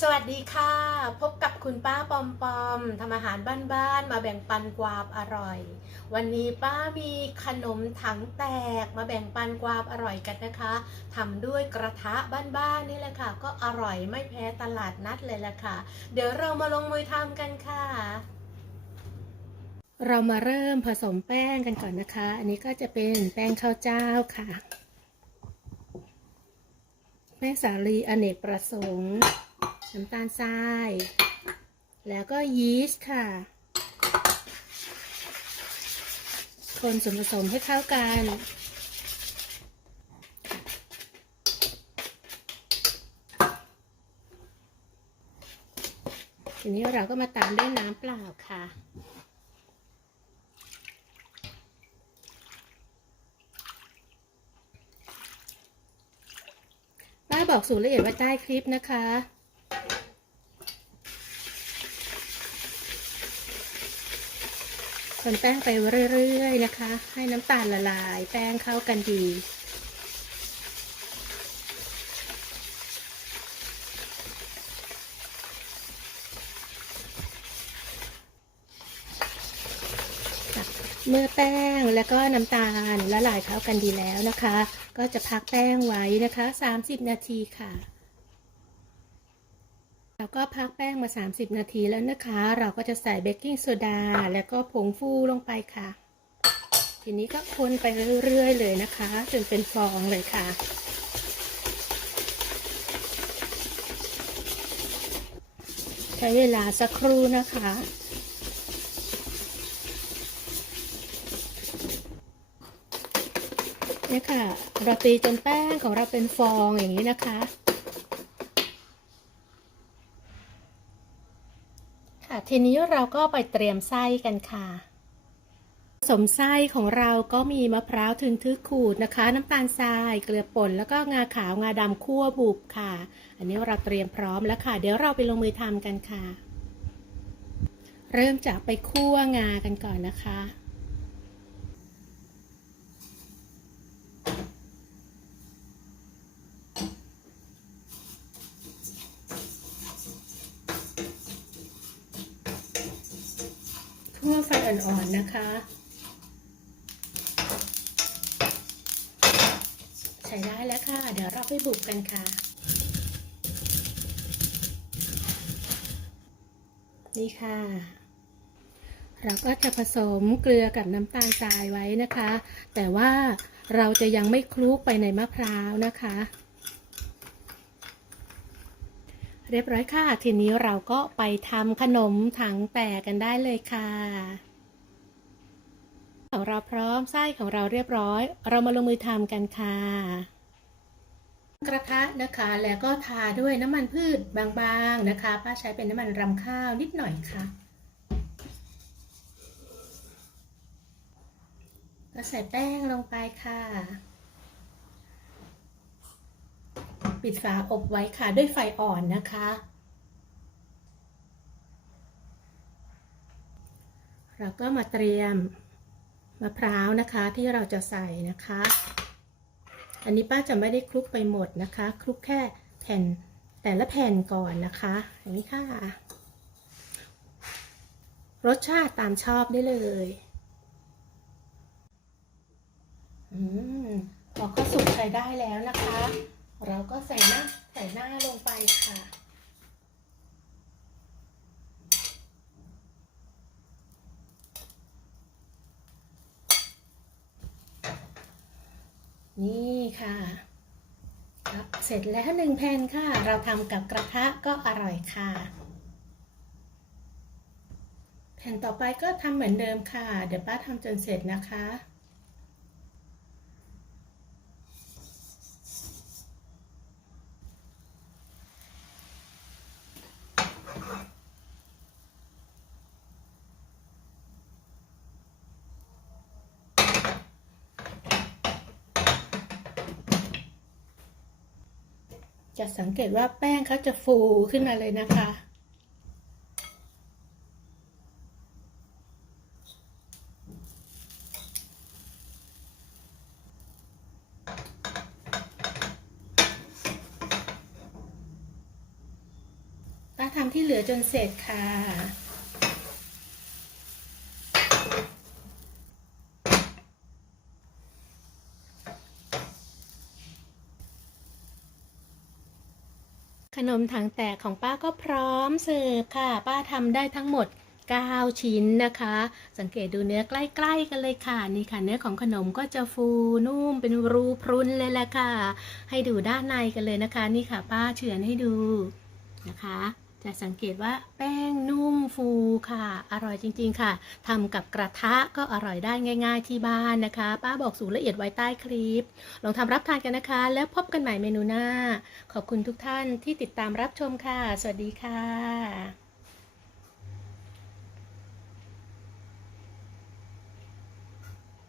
สวัสดีค่ะ พบกับคุณป้าปอมปอมทำอาหารบ้านๆมาแบ่งปันความอร่อย วันนี้ป้ามีขนมถังแตกมาแบ่งปันความอร่อยกันนะคะทำด้วยกระทะบ้านๆนี่แหละค่ะ ก็อร่อยไม่แพ้ตลาดนัดเลยแหละค่ะ เดี๋ยวเรามาลงมือทำกันค่ะ เรามาเริ่มผสมแป้งกันก่อนนะคะ อันนี้ก็จะเป็นแป้งข้าวเจ้าค่ะ แป้งสาลีอเนกประสงค์ น้ำตาลทราย แล้วก็ยีสต์ค่ะ คนส่วนผสมให้เข้ากันทีนี้เราก็มาตามด้วยน้ำเปล่าค่ะ ป้าบอกสูตรละเอียดไว้ใต้คลิปนะคะ คนแป้งไปเรื่อยๆนะคะ ให้น้ำตาลละลาย แป้งเข้ากันดี เมื่อแป้งแล้วก็น้ำตาลละลายเข้ากันดีแล้วนะคะ ก็จะพักแป้งไว้นะคะ 30 นาทีค่ะ เราก็พักแป้งมา 30 นาทีแล้วนะคะ เราก็จะใส่เบกกิ้งโซดาแล้วก็ผงฟูลงไปค่ะ ทีนี้ก็คนไปเรื่อยๆเลยนะคะ จนเป็นฟองเลยค่ะ ใช้เวลาสักครู่นะคะเนี่ยค่ะ เราตีจนแป้งของเราเป็นฟองอย่างนี้นะคะ ค่ะทีนี้เราก็ไปเตรียมไส้กันค่ะผสมไส้ของเราก็มีมะพร้าวถึงทึกขูดนะคะ น้ำตาลทราย เกลือป่นแล้วก็งาขาวงาดำคั่วบุบค่ะ อันนี้เราเตรียมพร้อมแล้วค่ะ เดี๋ยวเราไปลงมือทำกันค่ะ เริ่มจากไปคั่วงากันก่อนนะคะ คั่วไฟอ่อนๆนะคะ ใช้ได้แล้วค่ะ เดี๋ยวเราไปบุกกันค่ะ นี่ค่ะ เราก็จะผสมเกลือกับน้ำตาลทรายไว้นะคะ แต่ว่าเราจะยังไม่คลุกไปในมะพร้าวนะคะ เรียบร้อยค่ะ ทีนี้เราก็ไปทำขนมถังแตกกันได้เลยค่ะ ของเราพร้อมไส้ของเราเรียบร้อย เรามาลงมือทำกันค่ะ กระทะนะคะ แล้วก็ทาด้วยน้ำมันพืชบางๆนะคะ ป้าใช้เป็นน้ำมันรำข้าวนิดหน่อยค่ะก็ใส่แป้งลงไปค่ะ ปิดฝาอบไว้ค่ะด้วยไฟอ่อนนะคะ เราก็มาเตรียมมะพร้าวนะคะที่เราจะใส่นะคะ อันนี้ป้าจะไม่ได้คลุกไปหมดนะคะ คลุกแค่แผ่นแต่ละแผ่นก่อนนะคะอย่างนี้ค่ะรสชาติตามชอบได้เลยอืมพอเขาสุกใช้ได้แล้วนะคะ เราก็ใส่หน้าใส่หน้าลงไปค่ะ นี่ค่ะครับเสร็จแล้วหนึ่งแผ่นค่ะ เราทำกับกระทะก็อร่อยค่ะ แผ่นต่อไปก็ทำเหมือนเดิมค่ะ เดี๋ยวป้าทำจนเสร็จนะคะ จะสังเกตว่าแป้งเขาจะฟูขึ้นมาเลยนะคะททำที่เหลือจนเสร็จค่ะ ขนมถังแตกของป้าก็พร้อมเสิร์ฟค่ะ ป้าทำได้ทั้งหมด 9 ชิ้นนะคะ สังเกตดูเนื้อใกล้ๆกันเลยค่ะ นี่ค่ะ เนื้อของขนมก็จะฟูนุ่มเป็นรูพรุนเลยแหละค่ะ ให้ดูด้านในกันเลยนะคะ นี่ค่ะ ป้าเฉือนให้ดูนะคะ จะสังเกตว่าแป้งนุ่มฟูค่ะ อร่อยจริง ๆ ค่ะทำกับกระทะก็อร่อยได้ง่าย ๆ ที่บ้านนะคะ ป้าบอกสูตรละเอียดไว้ใต้คลิป ลองทำรับทานกันนะคะ แล้วพบกันใหม่เมนูหน้า ขอบคุณทุกท่านที่ติดตามรับชมค่ะ สวัสดีค่ะ